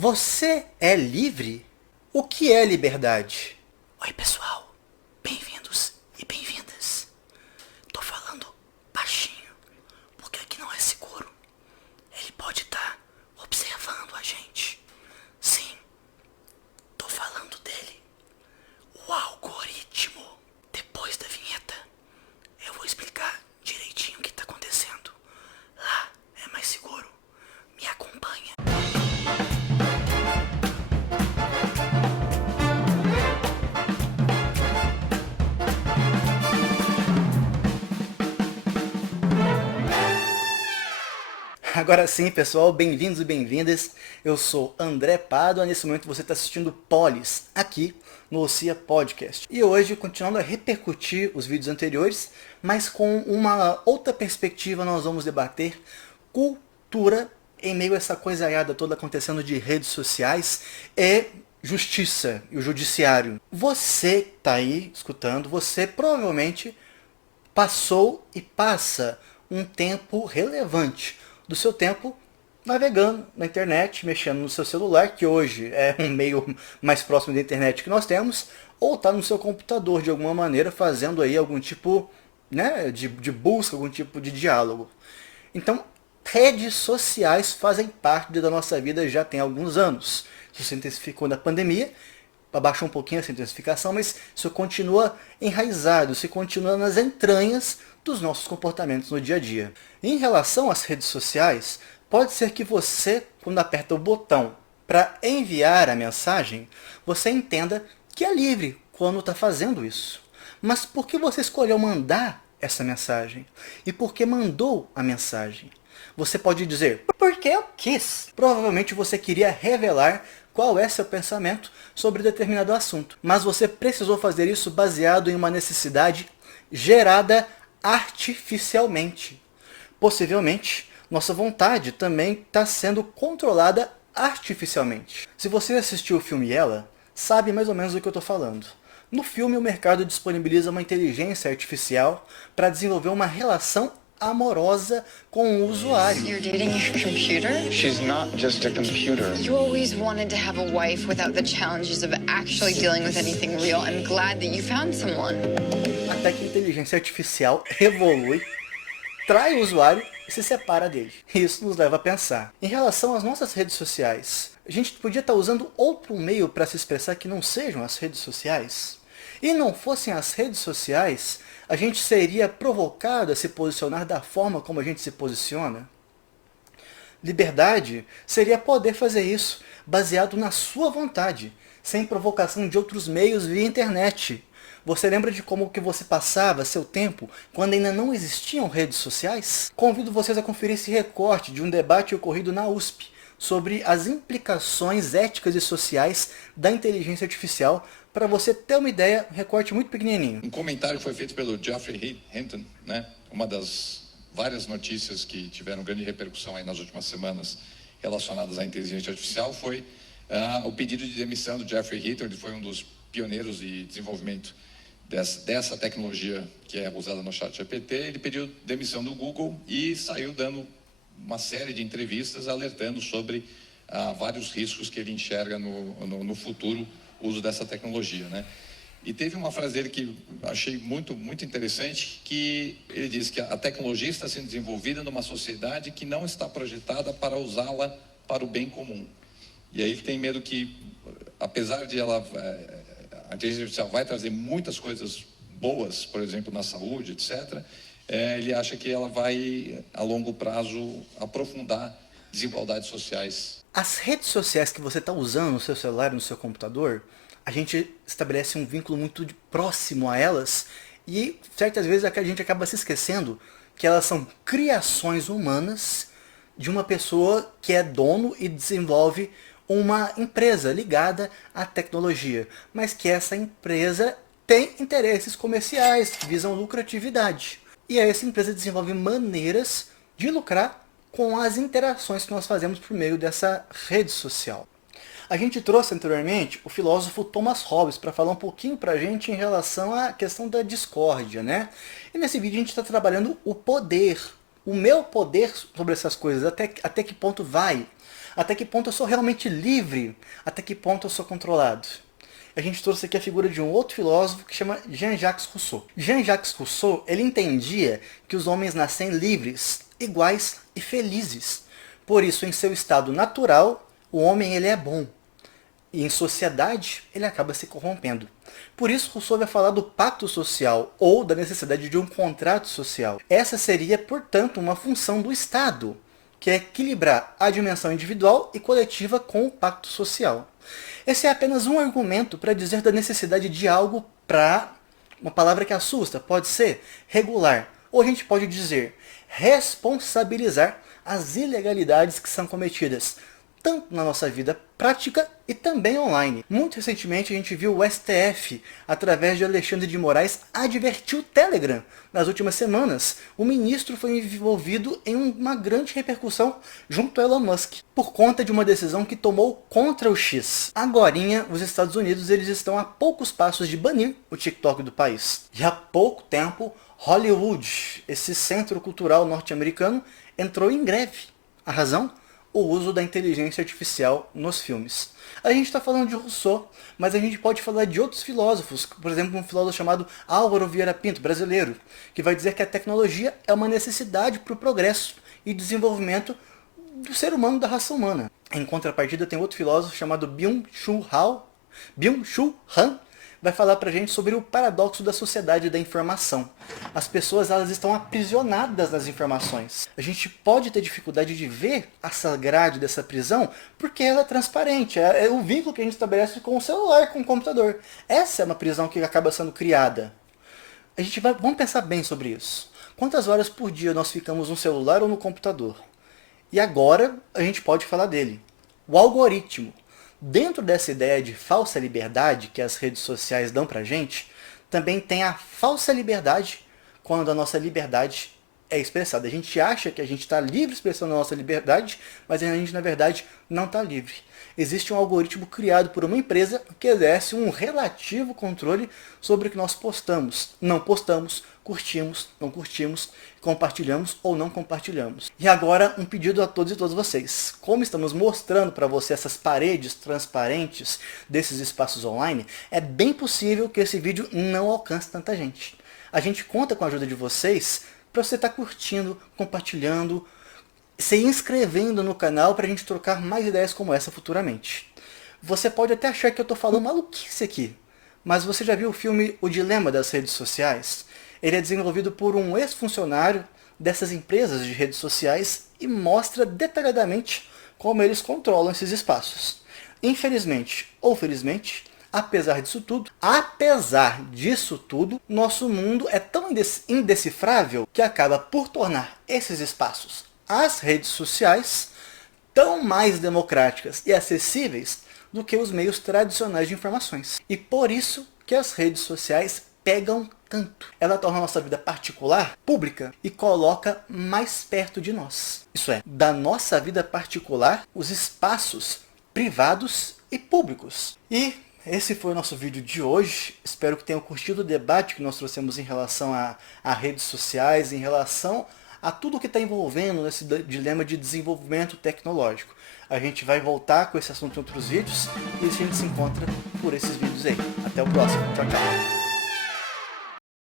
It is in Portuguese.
Você é livre? O que é liberdade? Oi pessoal, bem-vindos e bem-vindas. Tô falando baixinho, porque aqui não é seguro. Ele pode estar observando a gente. Sim, tô falando dele. O algoritmo. Depois da vinheta, eu vou explicar direitinho o que tá acontecendo. Lá é mais seguro. Me acompanha. Agora sim, pessoal, bem-vindos e bem-vindas. Eu sou André Pádua, nesse momento você está assistindo Polis, aqui no Lucia Podcast. E hoje, continuando a repercutir os vídeos anteriores, mas com uma outra perspectiva, nós vamos debater cultura em meio a essa coisaiada toda acontecendo de redes sociais e justiça e o judiciário. Você que está aí escutando, você provavelmente passou e passa um tempo relevante do seu tempo navegando na internet, mexendo no seu celular, que hoje é um meio mais próximo da internet que nós temos, ou está no seu computador de alguma maneira fazendo aí algum tipo, né, de busca, algum tipo de diálogo. Então, redes sociais fazem parte da nossa vida já tem alguns anos. Isso se intensificou na pandemia, abaixou um pouquinho essa intensificação, mas isso continua enraizado, se continua nas entranhas dos nossos comportamentos no dia a dia. Em relação às redes sociais, pode ser que você, quando aperta o botão para enviar a mensagem, você entenda que é livre quando está fazendo isso. Mas por que você escolheu mandar essa mensagem? E por que mandou a mensagem? Você pode dizer, porque eu quis. Provavelmente você queria revelar qual é seu pensamento sobre determinado assunto. Mas você precisou fazer isso baseado em uma necessidade gerada artificialmente. Possivelmente, nossa vontade também está sendo controlada artificialmente. Se você assistiu o filme Ela, sabe mais ou menos do que eu estou falando. No filme, o mercado disponibiliza uma inteligência artificial para desenvolver uma relação amorosa com o usuário. You're dating your computer? She's not just a computer. You always wanted to have a wife without the challenges of actually dealing with anything real. I'm glad that you found someone. Até que a inteligência artificial evolui, trai o usuário e se separa dele. Isso nos leva a pensar. Em relação às nossas redes sociais, a gente podia estar usando outro meio para se expressar que não sejam as redes sociais? E não fossem as redes sociais, a gente seria provocado a se posicionar da forma como a gente se posiciona? Liberdade seria poder fazer isso baseado na sua vontade, sem provocação de outros meios via internet. Você lembra de como que você passava seu tempo quando ainda não existiam redes sociais? Convido vocês a conferir esse recorte de um debate ocorrido na USP sobre as implicações éticas e sociais da inteligência artificial. Para você ter uma ideia, um recorte muito pequenininho. Um comentário foi feito pelo Geoffrey Hinton, né? Uma das várias notícias que tiveram grande repercussão aí nas últimas semanas relacionadas à inteligência artificial foi o pedido de demissão do Geoffrey Hinton. Ele foi um dos pioneiros de desenvolvimento dessa tecnologia que é usada no ChatGPT. Ele pediu demissão do Google e saiu dando uma série de entrevistas alertando sobre vários riscos que ele enxerga no futuro uso dessa tecnologia, né? E teve uma frase dele que achei muito interessante, que ele diz que a tecnologia está sendo desenvolvida numa sociedade que não está projetada para usá-la para o bem comum. E aí ele tem medo que, apesar de a inteligência artificial vai trazer muitas coisas boas, por exemplo, na saúde, etc., ele acha que ela vai, a longo prazo, aprofundar desigualdades sociais. As redes sociais que você está usando no seu celular, no seu computador, a gente estabelece um vínculo muito próximo a elas e certas vezes a gente acaba se esquecendo que elas são criações humanas de uma pessoa que é dono e desenvolve uma empresa ligada à tecnologia, mas que essa empresa tem interesses comerciais que visam lucratividade. E aí essa empresa desenvolve maneiras de lucrar com as interações que nós fazemos por meio dessa rede social. A gente trouxe anteriormente o filósofo Thomas Hobbes para falar um pouquinho para a gente em relação à questão da discórdia, né? E nesse vídeo a gente está trabalhando o poder o meu poder sobre essas coisas, até que ponto vai? Até que ponto eu sou realmente livre? Até que ponto eu sou controlado? A gente trouxe aqui a figura de um outro filósofo que chama Jean-Jacques Rousseau. Jean-Jacques Rousseau, ele entendia que os homens nascem livres, iguais e felizes. Por isso, em seu estado natural, o homem ele é bom. E em sociedade, ele acaba se corrompendo. Por isso, Rousseau vai falar do pacto social, ou da necessidade de um contrato social. Essa seria, portanto, uma função do Estado, que é equilibrar a dimensão individual e coletiva com o pacto social. Esse é apenas um argumento para dizer da necessidade de algo para, uma palavra que assusta, pode ser regular, ou a gente pode dizer responsabilizar as ilegalidades que são cometidas, tanto na nossa vida prática e também online. Muito recentemente a gente viu o STF, através de Alexandre de Moraes, advertir o Telegram. Nas últimas semanas, o ministro foi envolvido em uma grande repercussão junto a Elon Musk, por conta de uma decisão que tomou contra o X. Agorinha, os Estados Unidos eles estão a poucos passos de banir o TikTok do país. E há pouco tempo, Hollywood, esse centro cultural norte-americano, entrou em greve. A razão? O uso da inteligência artificial nos filmes. A gente está falando de Rousseau, mas a gente pode falar de outros filósofos, por exemplo, um filósofo chamado Álvaro Vieira Pinto, brasileiro, que vai dizer que a tecnologia é uma necessidade para o progresso e desenvolvimento do ser humano, da raça humana. Em contrapartida, tem outro filósofo chamado Byung-Chul Han, vai falar pra gente sobre o paradoxo da sociedade da informação. As pessoas elas estão aprisionadas nas informações. A gente pode ter dificuldade de ver essa grade dessa prisão porque ela é transparente. É o vínculo que a gente estabelece com o celular, com o computador. Essa é uma prisão que acaba sendo criada. Vamos pensar bem sobre isso. Quantas horas por dia nós ficamos no celular ou no computador? E agora a gente pode falar dele. O algoritmo. Dentro dessa ideia de falsa liberdade que as redes sociais dão pra gente, também tem a falsa liberdade quando a nossa liberdade é expressada. A gente acha que a gente está livre expressando a nossa liberdade, mas a gente na verdade não está livre. Existe um algoritmo criado por uma empresa que exerce um relativo controle sobre o que nós postamos, não postamos, curtimos, não curtimos, compartilhamos ou não compartilhamos. E agora um pedido a todos e todas vocês. Como estamos mostrando para você essas paredes transparentes desses espaços online, é bem possível que esse vídeo não alcance tanta gente. A gente conta com a ajuda de vocês para você estar curtindo, compartilhando, se inscrevendo no canal para a gente trocar mais ideias como essa futuramente. Você pode até achar que eu estou falando maluquice aqui, mas você já viu o filme O Dilema das Redes Sociais? Ele é desenvolvido por um ex-funcionário dessas empresas de redes sociais e mostra detalhadamente como eles controlam esses espaços. Infelizmente ou felizmente, apesar disso tudo, nosso mundo é tão indecifrável que acaba por tornar esses espaços, as redes sociais, tão mais democráticas e acessíveis do que os meios tradicionais de informações. E por isso que as redes sociais pegam tanto. Ela torna a nossa vida particular pública e coloca mais perto de nós. Isso é, da nossa vida particular, os espaços privados e públicos. E esse foi o nosso vídeo de hoje. Espero que tenham curtido o debate que nós trouxemos em relação a redes sociais, em relação a tudo que está envolvendo nesse dilema de desenvolvimento tecnológico. A gente vai voltar com esse assunto em outros vídeos e a gente se encontra por esses vídeos aí. Até o próximo. Tchau, tchau.